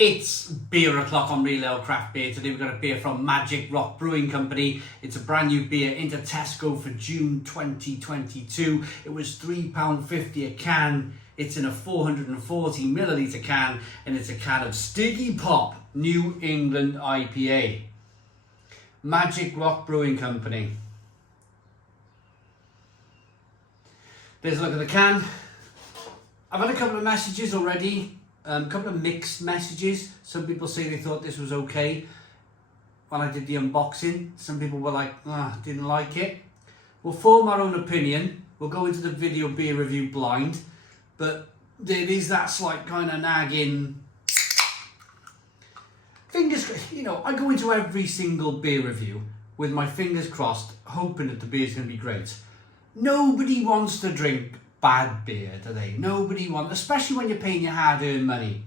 It's beer o'clock on Real Ale Craft Beer. Today we've got a beer from Magic Rock Brewing Company. It's a brand new beer into Tesco for June 2022. It was £3.50 a can. It's in a 440 millilitre can, and it's a can of Stiggy Pop New England IPA. Magic Rock Brewing Company. There's a look at the can. I've had a couple of messages already. A couple of mixed messages. Some people say they thought this was okay when I did the unboxing. Some people were like, didn't like it. We'll form our own opinion. We'll go into the video beer review blind. But there is that slight kind of nagging. I go into every single beer review with my fingers crossed, hoping that the beer's going to be great. Nobody wants to drink bad beer, do they? Nobody wants, especially when you're paying your hard-earned money.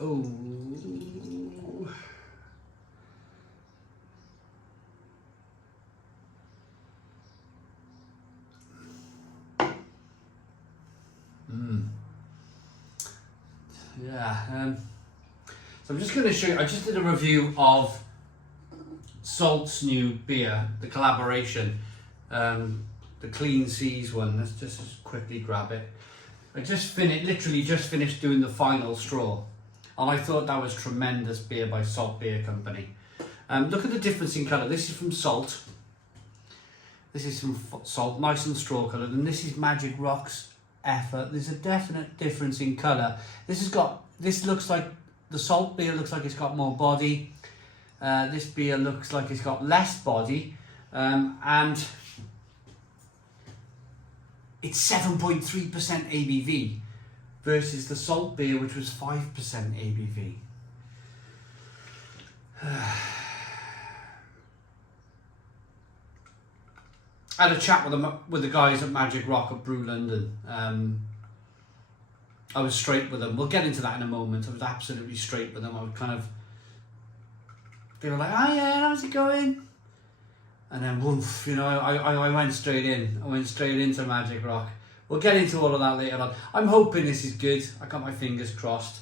Oh. Yeah. So I'm just going to show you, I just did a review of Salt's new beer, the collaboration. The Clean Seas one. Let's just quickly grab it. I literally just finished doing the final straw, and I thought that was tremendous beer by Salt Beer Company. Look at the difference in colour. This is from Salt. This is from Salt, nice and straw coloured, and this is Magic Rock's effort. There's a definite difference in colour. This looks like the Salt beer looks like it's got more body. This beer looks like it's got less body, and it's 7.3% ABV versus the Salt beer, which was 5% ABV. I had a chat with the guys at Magic Rock at Brew London. I was straight with them. We'll get into that in a moment. I was absolutely straight with them. They were like, "Oh yeah, how's it going?" And then, woof, I went straight in. I went straight into Magic Rock. We'll get into all of that later on. I'm hoping this is good. I got my fingers crossed.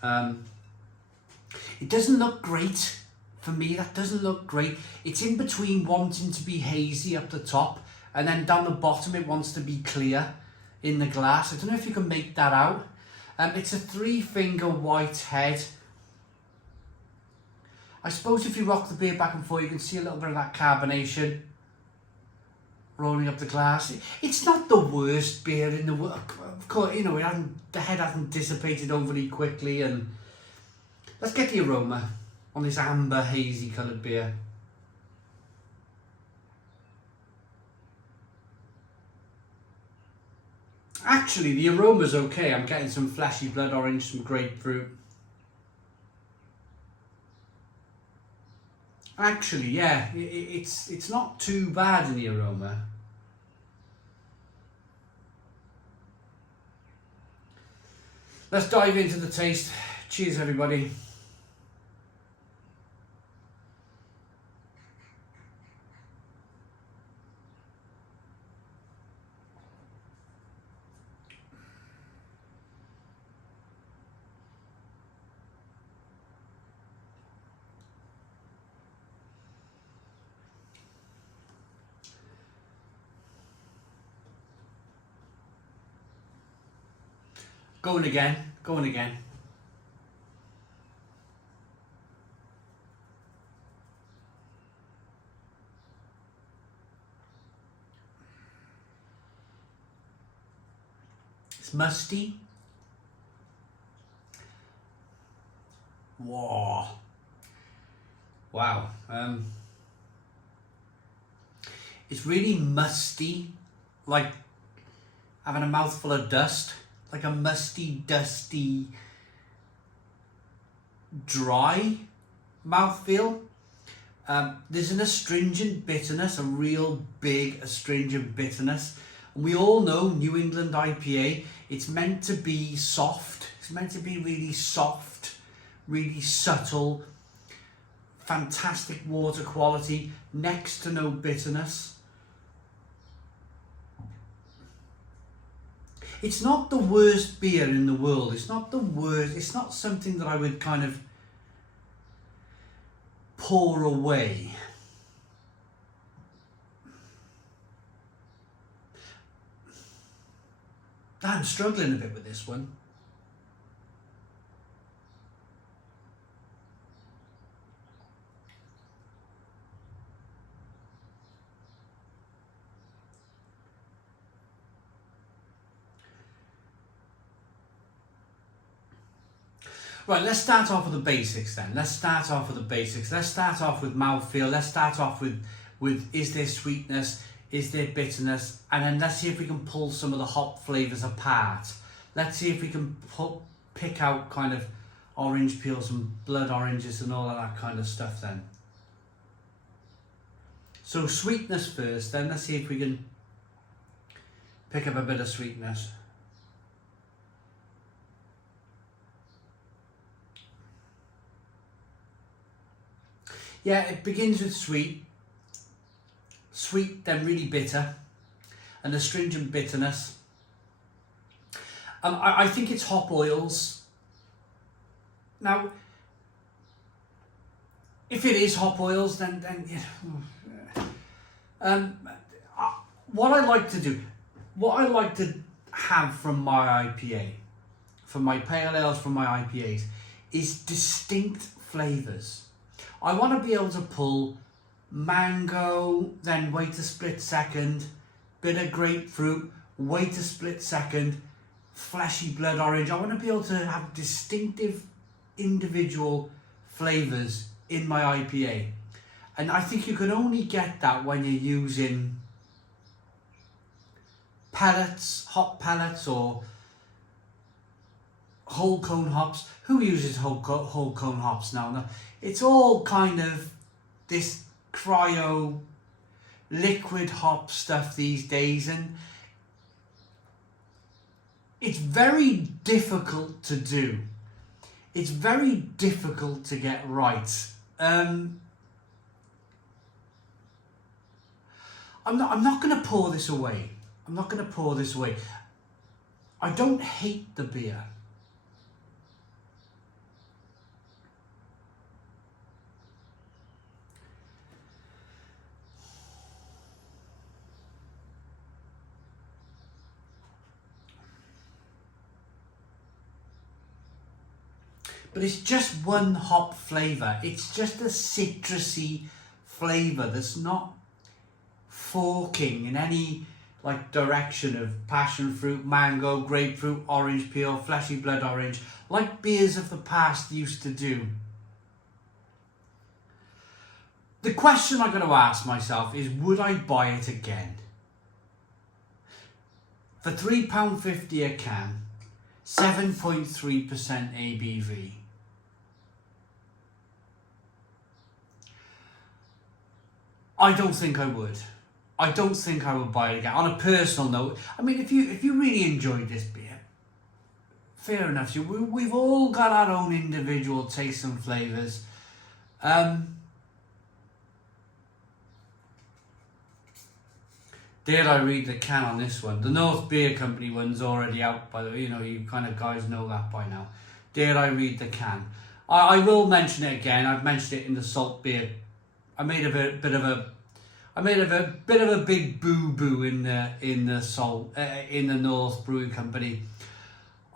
It doesn't look great. For me, that doesn't look great. It's in between wanting to be hazy up the top, and then down the bottom it wants to be clear in the glass. I don't know if you can make that out. It's a 3-finger white head. I suppose if you rock the beer back and forth, you can see a little bit of that carbonation rolling up the glass. It's not the worst beer in the world. Of course, the head hasn't dissipated overly quickly. And let's get the aroma on this amber hazy coloured beer. Actually, the aroma's okay. I'm getting some fleshy blood orange, some grapefruit. Actually, yeah, it's not too bad in the aroma. Let's dive into the taste. Cheers, everybody. Going again. It's musty. Whoa. Wow. It's really musty, like having a mouthful of dust. Like a musty, dusty, dry mouthfeel. There's an astringent bitterness, a real big astringent bitterness. And we all know New England IPA, it's meant to be soft. It's meant to be really soft, really subtle, fantastic water quality, next to no bitterness. It's not the worst beer in the world. It's not the worst. It's not something that I would kind of pour away. I'm struggling a bit with this one. Right, let's start off with the basics then. Let's start off with mouthfeel. Let's start off with is there sweetness, is there bitterness, and then let's see if we can pull some of the hop flavours apart. Let's see if we can pick out kind of orange peels and blood oranges and all of that kind of stuff then. So sweetness first, then let's see if we can pick up a bit of sweetness. Yeah, it begins with sweet, then really bitter, and astringent bitterness. I think it's hop oils. Now, if it is hop oils, then what I like to have from my IPA, from my pale ales, from my IPAs, is distinct flavours. I want to be able to pull mango, then wait a split second, bit of grapefruit, wait a split second, fleshy blood orange. I want to be able to have distinctive individual flavours in my IPA. And I think you can only get that when you're using pellets, hop pellets, or whole cone hops. Who uses whole cone hops now? No, it's all kind of this cryo liquid hop stuff these days, and it's very difficult to do. It's very difficult to get right. I'm not going to pour this away. I don't hate the beer. But it's just one hop flavour. It's just a citrusy flavour that's not forking in any like direction of passion fruit, mango, grapefruit, orange peel, fleshy blood orange, like beers of the past used to do. The question I'm going to ask myself is, would I buy it again? For £3.50 a can, 7.3% ABV. I don't think I would. I don't think I would buy it again. On a personal note, I mean, if you really enjoyed this beer, fair enough. We've all got our own individual tastes and flavours. Dare I read the can on this one? The North Beer Company one's already out, by the way. You know, you kind of guys know that by now. Dare I read the can? I will mention it again. I've mentioned it in the salt beer. I made a bit of a big boo-boo in the North Brewing Company.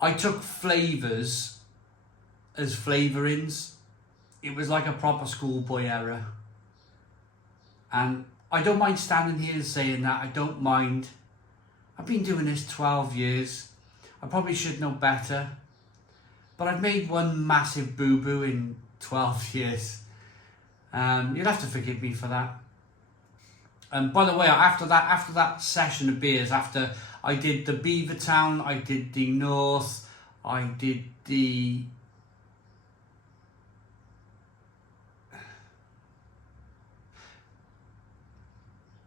I took flavours as flavourings. It was like a proper schoolboy error. And I don't mind standing here and saying that. I don't mind. I've been doing this 12 years. I probably should know better. But I've made one massive boo-boo in 12 years. You'll have to forgive me for that. And by the way, after that session of beers, after I did the Beavertown, I did the North, I did the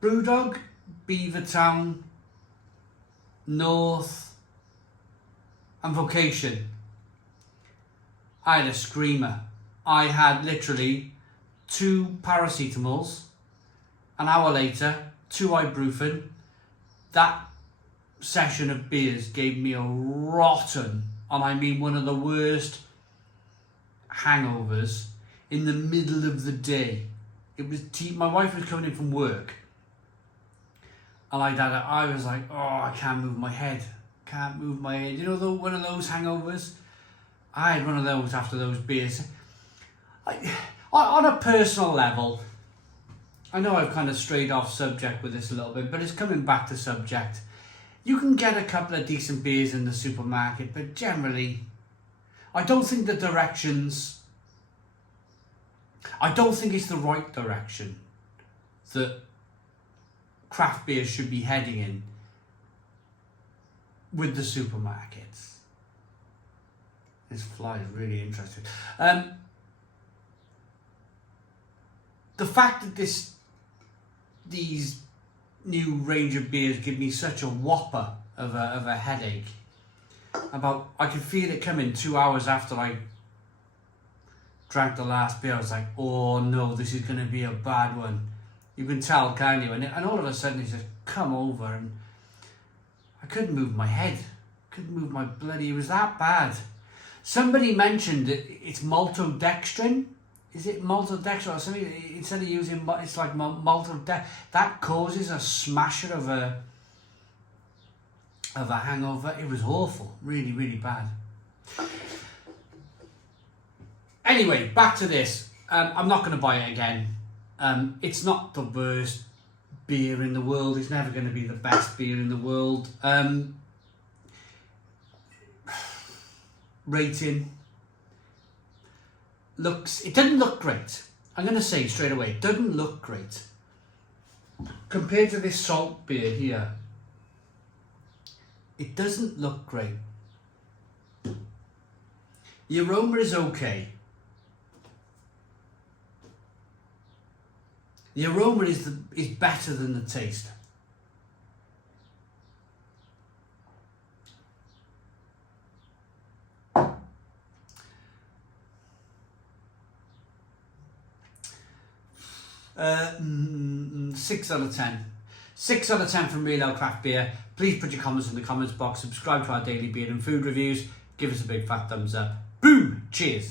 Brewdog, Beavertown, North, and Vocation. I had a screamer. I had literally 2 paracetamols, an hour later, 2 ibuprofen. That session of beers gave me a rotten, and I mean one of the worst hangovers in the middle of the day. It was my wife was coming in from work, and I was like, oh, I can't move my head. You know, one of those hangovers? I had one of those after those beers. On a personal level, I know I've kind of strayed off subject with this a little bit, but it's coming back to subject. You can get a couple of decent beers in the supermarket, but generally, I don't think it's the right direction that craft beers should be heading in with the supermarkets. This fly is really interesting. The fact that these new range of beers give me such a whopper of a headache. I could feel it coming 2 hours after I drank the last beer. I was like, oh no, this is going to be a bad one. You can tell, can't you? And all of a sudden it just come over, and I couldn't move my head. Couldn't move my bloody... It was that bad. Somebody mentioned that it's maltodextrin. Is it maltodextrin or something? Instead of using... It's like maltodextrin. That causes a smasher of a hangover. It was awful. Really, really bad. Anyway, back to this. I'm not going to buy it again. It's not the worst beer in the world. It's never going to be the best beer in the world. Rating. It doesn't look great. I'm going to say straight away, it doesn't look great. Compared to this salt beer here, it doesn't look great. The aroma is okay. The aroma is better than the taste. Six out of 10. 6 out of 10 from Real Ale Craft Beer. Please put your comments in the comments box. Subscribe to our daily beer and food reviews. Give us a big fat thumbs up. Boom! Cheers.